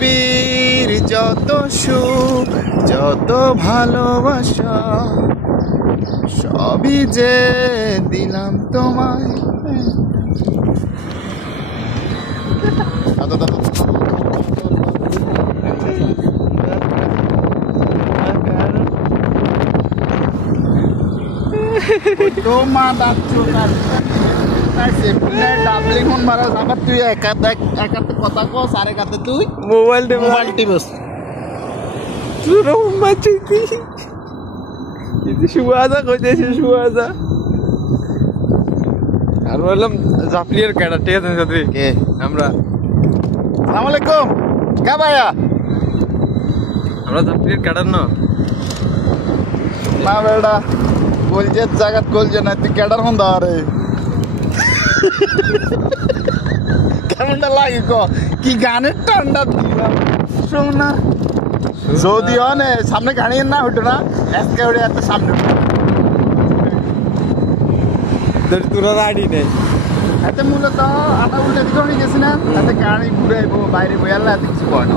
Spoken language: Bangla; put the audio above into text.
পৃথিবীর যত সুখ যত ভালোবাসা সবই যে দিলাম তোমায়। ডাবলিং মারা যাবার তুই একাতে কথা কস আর একাতে তুই মোবাইল টিপস শুয়াজা কইতেছি শুয়াজা আর বললাম জাফরিয়ার ক্যাডা ঠিক আছে জাফরি কে আমরা আসসালামু আলাইকুম কা ভাইয়া আমরা জাফরিয়ার ক্যাডার না না বেড়া কলজের জায়গা কলজে না তুই ক্যাডার হন দাঁড়ে কেমনটা লাগে ক কি গানের টান্ডা দিলাম শোনা যদি অনে সামনে গাড়ি না হতো না আজকে ওরে এত সামনে তোরা রাডি নেই এতে মূলত আটা উল্টে দিকে গেছি না তাতে গাড়ি ঘুরে বাইরে বইয়াল্লা এত কিছু কয় না